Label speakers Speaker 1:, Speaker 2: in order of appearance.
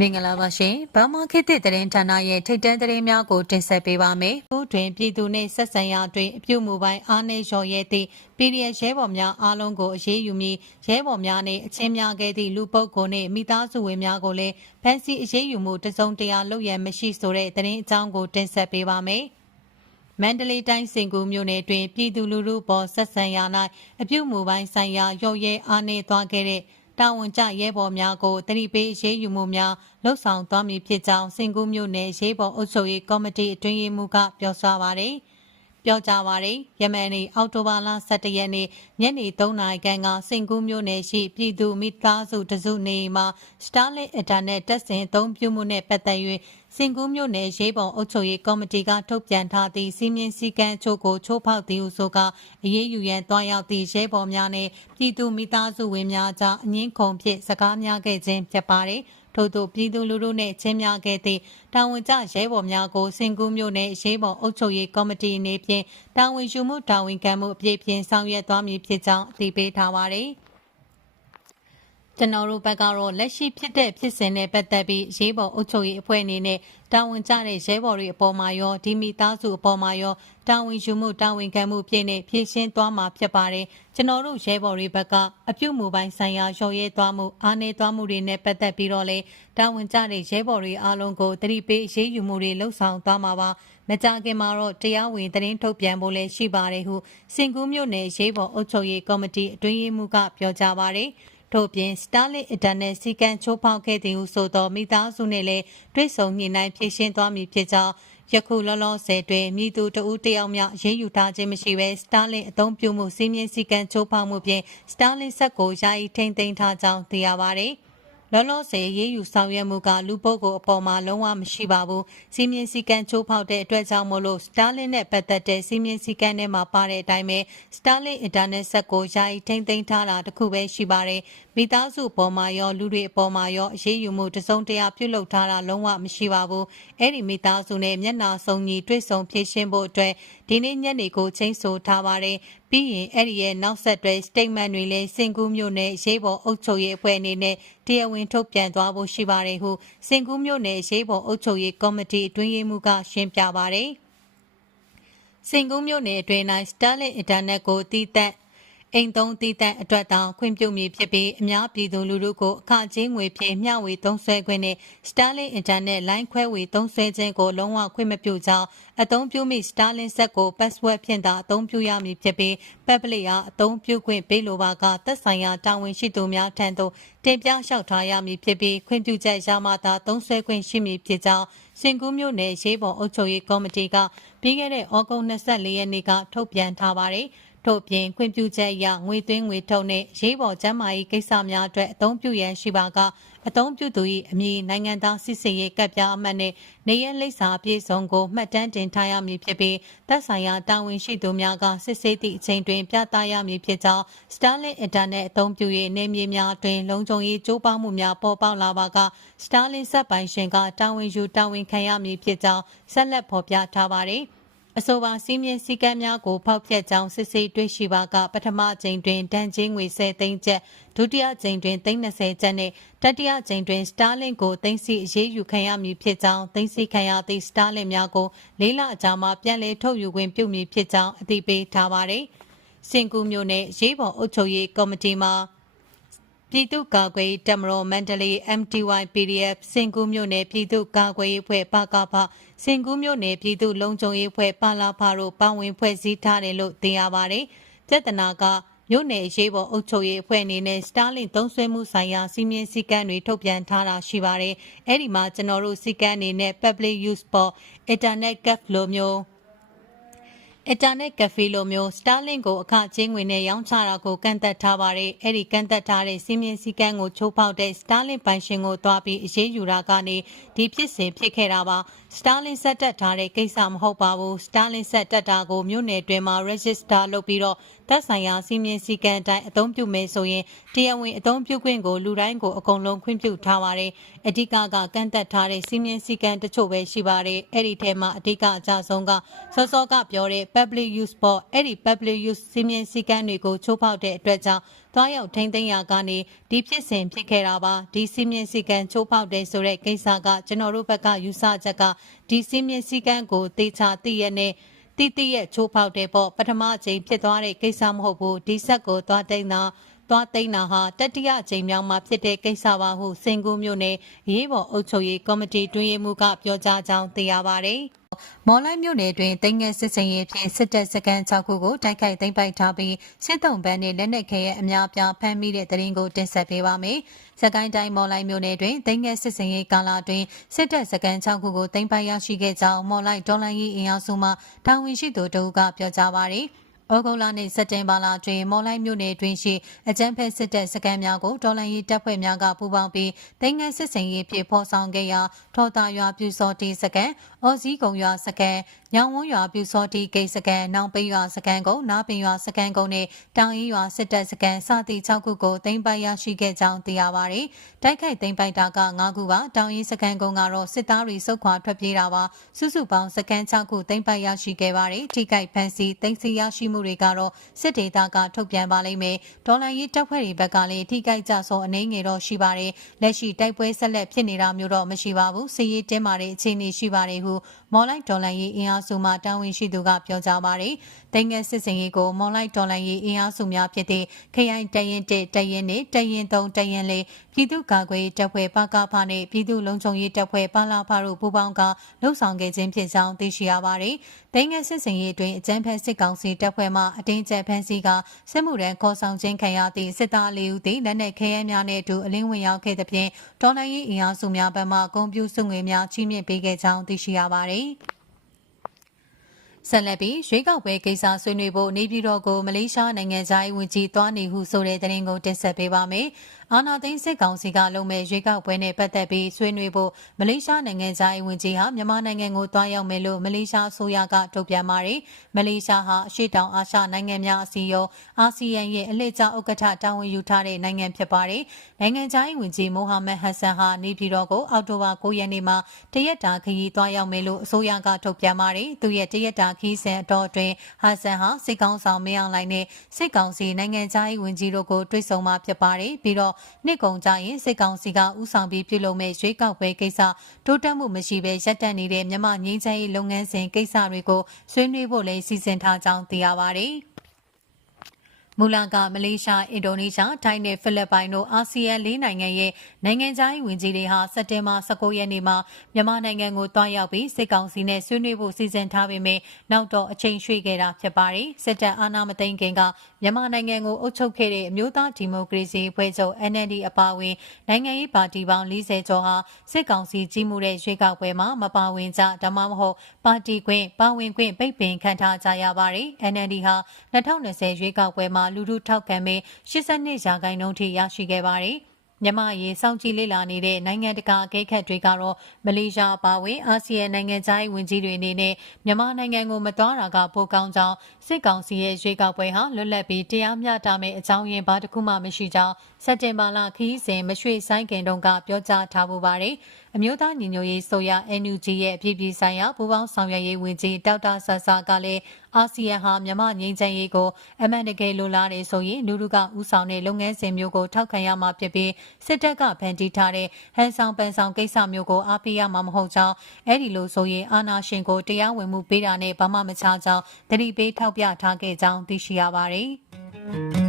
Speaker 1: မင်္ဂလာပါရှင်။ဘာမာခေတ်သစ်သတင်းဌာနရဲ့ထိတ်တန့်သတင်းများကိုတင်ဆက်ပေးပါမယ်။ဘုတွင်ပြည်သူနှင့်ဆက်ဆံရာတွင်အပြုမှုပိုင်းအားနည်းလျော်ရဲသည့် PDF ရဲဘော်များအားလုံးကိုအရေးယူမည်ရဲဘော်များနှင့်အချင်းများခဲ့သည့်လူပုဂ္ဂိုလ်နှင့်မိသားစုဝင်များကိုလည်းဖမ်းဆီးအရေးယူမှုတစုံတရာလုပ်ရန်မရှိဆိုတဲ့သတင်းအကြောင်းကိုတင်ဆက်ပေးပါမယ်။မန္တလေးတိုင်းစင်ကူမြို့နယ်တွင်ပြည်သူလူထုပေါ်ဆက်ဆံရာ၌အပြုမူပိုင်းဆိုင်ရာရော့ရဲအားနည်းသွားခဲ့တဲ့ တာဝန်ကျရဲဘော်များကိုတတိပေးရေးယူမှုများလှုပ်ဆောင်သွားမည်ဖြစ်ကြောင်းစင်ကူမြို့နယ်ရေးဘော်အုပ်ချုပ်ရေးကော်မတီအတွင်းရေးမှူးကပြောဆိုပါရယ် ပြောကြပါရယ်ယမန်နေ့အောက်တိုဘာလ17ရက်နေ့ညနေ3နာရီခန့်ကစင်ကူးမြို့နယ်ရှိပြည်သူမိသားစုတစုနေအိမ်မှာ Starlink Internet တက်ဆင်အသုံးပြုမှုနဲ့ပတ်သက်၍စင်ကူးမြို့နယ်ရေးပုံအုပ်ချုပ်ရေးကော်မတီကထုတ်ပြန်ထားသည့်စီမင်းစည်းကမ်းအချို့ကိုချိုးဖောက်သည်ဟုဆိုကာအရေးယူရန်တွားရောက်သည့်ရဲဘော်များနှင့်ပြည်သူမိသားစုဝင်များကြားအငင်းခုန်ဖြင့်စကားများခဲ့ခြင်းဖြစ်ပါသည် ထို့သောပြည်သူလူထုနှင့်ချင်းများခဲ့သည့်တာဝန်ကျရဲဘော်များကိုစင်ကူးမြို့နယ်ရေးပေါ်အုပ်ချုပ်ရေးကော်မတီအနေဖြင့်တာဝန်ယူမှုတာဝန်ခံမှုအပြည့်ဖြင့်ဆောင်ရွက်သွားမည်ဖြစ်ကြောင်းအသိပေးထားပါသည် ကျွန်တော်တို့ဘက်ကတော့လက်ရှိဖြစ်တဲ့ဖြစ်စဉ်နဲ့ပတ်သက်ပြီးရေးပေါ်အုပ်ချုပ်ရေးအဖွဲ့အနေနဲ့တာဝန်ကျတဲ့ရဲဘော်တွေအပေါ်မှာရောဒီမိသားစုအပေါ်မှာရောတာဝန်ယူမှုတာဝန်ခံမှုပြည့်နဲ့ဖြည့်ရှင်းသွားမှာဖြစ်ပါတယ်ကျွန်တော်တို့ရဲဘော်တွေဘက်ကအပြုမူပိုင်းဆိုင်ရာရော်ရဲသွားမှုအားနည်းသွားမှုတွေနဲ့ပတ်သက်ပြီးတော့လေတာဝန်ကျတဲ့ရဲဘော်တွေအားလုံးကိုတတိပေးရေးယူမှုတွေလှုပ်ဆောင်သွားမှာပါမကြခင်မှာတော့တရားဝင်သတင်းထုတ်ပြန်ဖို့လည်းရှိပါတယ်ဟုစင်ကူးမြို့နယ်ရေးပေါ်အုပ်ချုပ်ရေးကော်မတီအတွင်းရေးမှူးကပြောကြားပါတယ် ထို့ပြင် Starlink Internet စီကံချိုးဖောက်ခဲ့သည်ဟုဆိုသောမိသားစုနှင့်လည်းတွဲဆုံညှိနှိုင်းဖြည့်ရှင်းသွားမည်ဖြစ်ကြောင်းယခုလောလောဆယ်တွင်မိသူတဦးတယောက်မျှရေးယူထားခြင်းမရှိဘဲ Starlink အသုံးပြုမှုစီးမြင့်စည်းကမ်းချိုးဖောက်မှုဖြင့် Starlink ဆက်ကိုယာယီထိမ့်သိမ်းထားကြောင်းသိရပါသည်။ လောလောဆယ်ရေးယူဆောင်ရွက်မှုကလူပုဂ္ဂိုလ်အပေါ်မှာလုံးဝမရှိပါဘူးစီမင်းစည်းကမ်းချိုးဖောက်တဲ့အတွက်ကြောင့်မို့လို့ Starlink နဲ့ပတ်သက်တဲ့စီမင်းစည်းကမ်းထဲမှာပါတဲ့အတိုင်းပဲ Starlink Internet ဆက်ကိုယာယီထိမ့်သိမ်းထားတာတခုပဲရှိပါတယ်မိသားစုအပေါ်မှာရောလူတွေအပေါ်မှာရောအရေးယူမှုတစုံတရာပြုလုပ်ထားတာလုံးဝမရှိပါဘူးအဲ့ဒီမိသားစုနဲ့မျက်နာစုံညီတွေ့ဆုံဖြည့်ရှင်းဖို့အတွက်ဒီနေ့ညနေကိုချိန်ဆထားပါတယ် ပြီးရင်အဲ့ဒီရဲ့နောက်ဆက်တွဲ statement တွေလည်းစင်ကူးမြို့နယ်ရေးပေါ်အုပ်ချုပ်ရေးအဖွဲ့အနေနဲ့တရားဝင်ထုတ်ပြန်သွားဖို့ရှိပါတယ်ဟုစင်ကူးမြို့နယ်ရေးပေါ်အုပ်ချုပ်ရေးကော်မတီအတွင်းရေးမှူးကရှင်းပြပါတယ်စင်ကူးမြို့နယ်အတွင်း၌စတာလင်အင်တာနက်ကိုတည်တံ့ အိမ်သုံးတည်တံ့အတွက်တောင်ခွင့်ပြုမည်ဖြစ်ပြီးအများပြည်သူလူထုကိုအခကြေးငွေဖြင့်မျှဝေသုံးစွဲခွင့်နဲ့ Starlink Internet လိုင်းခွဲဝေသုံးစွဲခြင်းကိုလုံးဝခွင့်မပြုကြောင်းအသုံးပြုမိ Starlink ဆက်ကို password ဖြင့်သာအသုံးပြုရမည်ဖြစ်ပြီး public အားအသုံးပြုခွင့်ပေးလိုပါကသက်ဆိုင်ရာတာဝန်ရှိသူများထံသို့တင်ပြလျှောက်ထားရမည်ဖြစ်ပြီးခွင့်ပြုချက်ရမှသာသုံးစွဲခွင့်ရှိမည်ဖြစ်ကြောင်းစင်ကူးမြို့နယ်ရေးပေါ်အုပ်ချုပ်ရေးကော်မတီကပြီးခဲ့တဲ့ဩဂုတ်24ရက်နေ့ကထုတ်ပြန်ထားပါတယ်။ ထို့ပြင်ခွင့်ပြုချက်အရငွေသွင်းငွေထုတ်နဲ့ရေးပေါ်ကျန်းမာရေးကိစ္စများအတွက်အသုံးပြုရန်ရှိပါကအသုံးပြုသူ၏အမည်နိုင်ငံသားစစ်ဆေးရေးကပ်ပြားအမှတ်နဲ့နေရလိပ်စာအပြည့်စုံကိုမှတ်တမ်းတင်ထားရမည်ဖြစ်ပြီးသက်ဆိုင်ရာတာဝန်ရှိသူများကစစ်ဆေးသည့်အချိန်တွင်ပြသရမည်ဖြစ်ကြောင်း Starlink Internet အသုံးပြု၍နေမြေများတွင်လုံခြုံရေးကြိုးပမ်းမှုများပေါ်ပေါက်လာပါက Starlink စက်ပိုင်ရှင်ကတာဝန်ယူတာဝန်ခံရမည်ဖြစ်ကြောင်းဆက်လက်ဖော်ပြထားပါသည် အဆိုပါစီးမြင့်စည်းကမ်းများကိုဖောက်ဖျက်ကြောင်းစစ်ဆေးတွေ့ရှိပါကပထမကြိမ်တွင်တန်ချင်းငွေ10သိန်းကျပ်ဒုတိယကြိမ်တွင်30ကျပ်နှင့်တတိယကြိမ်တွင် Starlink ကိုသိမ်းဆည်းအရေးယူခံရမည်ဖြစ်ကြောင်းသိမ်းဆည်းခံရသည့် Starlink များကိုလေးလအကြာမှပြန်လည်ထုတ်ယူခွင့်ပြုမည်ဖြစ်ကြောင်းအသိပေးထားပါသည်စင်ကူမျိုးနဲ့ရေးပေါ်အုပ်ချုပ်ရေးကော်မတီမှ ပြည်သူ့ကာကွယ်ရေးတပ်မတော်မန္တလေး MTY PDF စင်ကူးမြို့နယ်ပြည်သူ့ကာကွယ်ရေးအဖွဲ့ပကဖစင်ကူးမြို့နယ်ပြည်သူ့လုံခြုံရေးအဖွဲ့ပလာဖတို့ပါဝင်ဖွဲ့စည်းထားတယ်လို့သိရပါတယ်။ပြဿနာကမြို့နယ်ရေးပေါ်အုပ်ချုပ်ရေးအဖွဲ့အနေနဲ့ Starlink သုံးစွဲမှုဆိုင်ရာစီမင်းစည်းကမ်းတွေထုတ်ပြန်ထားတာရှိပါတယ်။အဲ့ဒီမှာကျွန်တော်တို့စည်းကမ်းအနေနဲ့ Public Use for Internet Cap လိုမျိုး အင်တာနက်ကဖေးလိုမျိုး Starlink ကိုအခချင်းငွေနဲ့ရောင်းချတာကိုကန့်သက်ထားပါတယ်။အဲ့ဒီကန့်သက်ထားတဲ့စီးမြင်စည်းကမ်းကိုချိုးဖောက်တဲ့ Starlink ပိုင်ရှင်ကိုတွားပြီးအရေးယူတာကနေဒီဖြစ်စဉ်ဖြစ်ခဲ့တာပါ။ Starlink ဆက်တက်ထားတဲ့ကိစ္စမဟုတ်ပါဘူး။ Starlink ဆက်တက်တာကိုမြို့နယ်တွင်မှာ register လုပ်ပြီးတော့သက်ဆိုင်ရာစီမင်းစည်းကမ်းအတိုင်းအသုံးပြုမယ်ဆိုရင်တရားဝင်အသုံးပြုခွင့်ကိုလူတိုင်းကိုအကုန်လုံးခွင့်ပြုထားပါတယ်။အဓိကကကန့်သက်ထားတဲ့စီမင်းစည်းကမ်းတချို့ပဲရှိပါတယ်။အဲ့ဒီထဲမှာအဓိကအကြဆုံးကစောစောကပြောတဲ့ public use ပေါ့အဲ့ဒီ public use စီမင်းစည်းကမ်းတွေကိုချိုးဖောက်တဲ့အတွက်ကြောင့်သွားရောက်ထိန်းသိမ်းရာကနေဒီဖြစ်စဉ်ဖြစ်ခဲ့တာပါဒီစီမင်းစည်းကမ်းချိုးဖောက်တဲ့ဆိုတဲ့ကိစ္စကကျွန်တော်တို့ဘက်ကယူဆချက်ကဒီစီမင်းစည်းကမ်းကိုတေချာသိရတဲ့တိတိရဲ့ချိုးဖောက်တဲ့ပေါ့ပထမအချိန်ဖြစ်သွားတဲ့ကိစ္စမဟုတ်ဘူးဒီဆက်ကိုသွားတိန်တာ သွားသိမ်းတာဟာတတိယအကြိမ်မြောက်မှာဖြစ်တဲ့ကိစ္စပါဟုစင်ကူးမြို့နယ်ရေးပေါ်အုပ်ချုပ်ရေးကော်မတီတွင်ရေးမှူးကပြောကြားကြောင်းသိရပါတယ်။မော်လိုက်မြို့နယ်တွင်တင်ငယ်စစ်စင်ရေးဖြင့်စစ်တပ်စကန်6ခုကိုတိုက်ခိုက်သိမ်းပိုက်ထားပြီးစစ်တုံးပန်းနှင့်လက်နက်ခဲရဲ့အများပြားဖမ်းမိတဲ့တရင်ကိုတင်ဆက်ပေးပါမယ်။စကိုင်းတိုင်းမော်လိုက်မြို့နယ်တွင်တင်ငယ်စစ်စင်ရေးကာလတွင်စစ်တပ်စကန်6ခုကိုသိမ်းပိုက်ရရှိခဲ့ကြောင်းမော်လိုက်ဒေါ်လာရေးအင်အားစုမှတာဝန်ရှိသူတို့ကပြောကြားပါသည်။ ဩဂုတ်လနှင့်စက်တင်ဘာလတွင်မော်လိုက်မြို့နယ်တွင်ရှိအကြမ်းဖက်စစ်တပ်စခန်းများကိုတော်လှန်ရေးတပ်ဖွဲ့များကပူးပေါင်းပြီးတိုင်းငန်းစစ်စင်ရေးဖြင့်ဖော်ဆောင်ခဲ့ရာထော်တာရွာပြူစောတီစခန်းအော်စည်းကုံရွာစခန်းညောင်ဝန်းရွာပြူစောတီဂိတ်စခန်းနောင်ပိရွာစခန်းကုန်းနားပင်ရွာစခန်းကုန်းနှင့်တောင်ရီရွာစစ်တပ်စခန်းစသည့်6ခုကိုတင်ပိုက်ရရှိခဲ့ကြောင်းသိရပါသည်တိုက်ခိုက်တင်ပိုက်တာက9ခုပါတောင်ရီစခန်းကုန်းကတော့စစ်သားတွေစုခွာထွက်ပြေးတာပါစုစုပေါင်းစခန်း6ခုတင်ပိုက်ရရှိခဲ့ပါသည်ထိခိုက်ဖန်စီတင်စီရရှိမှုတွေကတော့စစ်ဒေသကထုတ်ပြန်ပါလိမ့်မယ်ဒေါ်လာရေးတပ်ဖွဲ့တွေဘက်ကလည်းထိခိုက်ကြဆုံးအနေငယ်တော့ရှိပါတယ်လက်ရှိတိုက်ပွဲဆက်လက်ဖြစ်နေတာမျိုးတော့မရှိပါဘူးစစ်ရေးတင်းမာတဲ့အခြေအနေရှိပါတယ်ဟု မော်လိုက်ဒေါ်လာရေးအင်အားစုမှတာဝန်ရှိသူကပြောကြားပါတယ်။တိုင်းငယ်စစ်စင်ရေးကိုမော်လိုက်ဒေါ်လာရေးအင်အားစုများဖြစ်တဲ့ခရိုင်တရင်1တရင်နဲ့တရင်3တရင်4ပြည်သူ့ကာကွယ်တပ်ဖွဲ့ပကဖနဲ့ပြည်သူ့လုံခြုံရေးတပ်ဖွဲ့ပလာဖတို့ပူးပေါင်းကလှုပ်ဆောင်ခဲ့ခြင်းဖြစ်ကြောင်းသိရှိရပါတယ်။တိုင်းငယ်စစ်စင်ရေးတွင်အကြမ်းဖက်စစ်ကောင်စီတပ်ဖွဲ့မှအတင်းကျပ်ဖမ်းဆီးကစစ်မှုထမ်းခေါ်ဆောင်ခြင်းခံရသည့်စစ်သားလေးဦးသည်လက်နက်ခဲယမ်းများနှင့်အတူအလင်းဝင်ရောက်ခဲ့သဖြင့်ဒေါ်လာရေးအင်အားစုများဘက်မှဂုံပြူစုငွေများချီးမြှင့်ပေးခဲ့ကြောင်းသိရှိရပါတယ်။ဆက်လက်ပြီးရွေးကောက်ပွဲကိစ္စဆွေးနွေးဖို့နေပြည်တော်ကိုမလေးရှားနိုင်ငံသားဝန်ကြီးသွားနေဟုဆိုတဲ့သတင်းကိုတင်ဆက်ပေးပါမယ်။ အာနာသိန်းစစ်ကောင်စီကလုံမဲ့ရွေးကောက်ပွဲနဲ့ပတ်သက်ပြီးဆွေးနွေးဖို့မလေးရှားနိုင်ငံသားဝန်ကြီးဟာမြန်မာနိုင်ငံကိုတွားရောက်မယ်လို့မလေးရှားအစိုးရကထုတ်ပြန်ပါတယ်။မလေးရှားဟာအရှေ့တောင်အာရှနိုင်ငံများအစည်းအရုံးအာဆီယံရဲ့အလှည့်ကျဥက္ကဋ္ဌတာဝန်ယူထားတဲ့နိုင်ငံဖြစ်ပါတယ်။နိုင်ငံသားဝန်ကြီးမိုဟာမက်ဟတ်ဆန်ဟာနေပြည်တော်ကိုအောက်တိုဘာ9ရက်နေ့မှာတရက်တာခရီးတွားရောက်မယ်လို့အစိုးရကထုတ်ပြန်ပါတယ်။သူရဲ့တရက်တာခရီးစဉ်အတော်အတွင်းဟတ်ဆန်ဟာစစ်ကောင်ဆောင်မင်းအောင်လှိုင်နဲ့စစ်ကောင်စီနိုင်ငံသားဝန်ကြီးတို့ကိုတွေ့ဆုံမှာဖြစ်ပါတယ်။ပြီးတော့နှစ်ကုန်ကြရင်စစ်ကောင်စီကဥဆောင်ပြီးပြုလုပ်မဲ့ရွေးကောက်ပွဲကိစ္စတိုးတက်မှုမရှိဘဲရပ်တန့်နေတဲ့မြန်မာငင်းချမ်းရေးလုပ်ငန်းစဉ်ကိစ္စတွေကိုဆွေးနွေးဖို့လည်းစီစဉ်ထားကြောင်းသိရပါတယ်။ မူလကမလေးရှားအင်ဒိုနီးရှားထိုင်းနဲ့ဖိလစ်ပိုင်တို့အာဆီယံ၄နိုင်ငံရဲ့နိုင်ငံခြားရေးဝန်ကြီးတွေဟာစက်တင်ဘာ19ရက်နေ့မှာမြန်မာနိုင်ငံကိုတွားရောက်ပြီးစစ်ကောင်စီနဲ့ဆွေးနွေးဖို့စီစဉ်ထားပေမဲ့နောက်တော့အချိန်ရွှေ့ခဲ့တာဖြစ်ပါတယ်စစ်တပ်အာဏာမသိမ်းခင်ကမြန်မာနိုင်ငံကိုအုပ်ချုပ်ခဲ့တဲ့အမျိုးသားဒီမိုကရေစီအဖွဲ့ချုပ် NLD အပါအဝင်နိုင်ငံရေးပါတီပေါင်း40ကျော်ဟာစစ်ကောင်စီကြီးမှုတဲ့ရွေးကောက်ပွဲမှာမပါဝင်ကြဒါမှမဟုတ်ပါတီခွင့်ပါဝင်ခွင့်ပိတ်ပင်ခံထားကြရပါတယ် NLD ဟာ2020ရွေးကောက်ပွဲမှာလူထုထောက်ခံမဲ့82ရာခိုင်နှုန်းထိရရှိခဲ့ပါတယ်။မြန်မာရေးစောင့်ကြည့်လေ့လာနေတဲ့နိုင်ငံတကာအကဲခတ်တွေကတော့မလေးရှားအပါအဝင်အာဆီယံနိုင်ငံသားဝင်ကြီးတွေအနေနဲ့မြန်မာနိုင်ငံကိုမတော်တာကပိုကောင်းကြောင်းစစ်ကောင်စီရဲ့ရွေးကောက်ပွဲဟာလွတ်လပ်ပြီးတရားမျှတမယ့်အကြောင်းရင်းဘာတစ်ခုမှမရှိကြောင်းစက်တင်ဘာလခီးစဉ်မရွှေဆိုင်ခင်တုန်းကပြောကြားထားမှုပါတယ်အမျိုးသားညီညွတ်ရေးဆိုရ NUG ရဲ့အပြည်ပြည်ဆိုင်ရာပူးပေါင်းဆောင်ရွက်ရေးဝန်ကြီးဒေါက်တာဆဆာကလည်း အာဆီယံဟာမြန်မာငြိမ်းချမ်းရေးကိုအမှန်တကယ်လိုလားနေဆိုရင်လူလူကဥဆောင်တဲ့လုပ်ငန်းစဉ်မျိုးကိုထောက်ခံရမှာဖြစ်ပြီးစစ်တပ်ကဖန်တီးထားတဲ့ဟန်ဆောင်ပန်ဆောင်ကိစ္စမျိုးကိုအားပေးရမှာမဟုတ်ကြောင်းအဲ့ဒီလိုဆိုရင်အာနာရှင်ကိုတရားဝင်မှုပေးတာနဲ့ဘာမှမချကြောင်းတတိပေးထောက်ပြထားခဲ့ကြောင်းသိရှိရပါတယ်။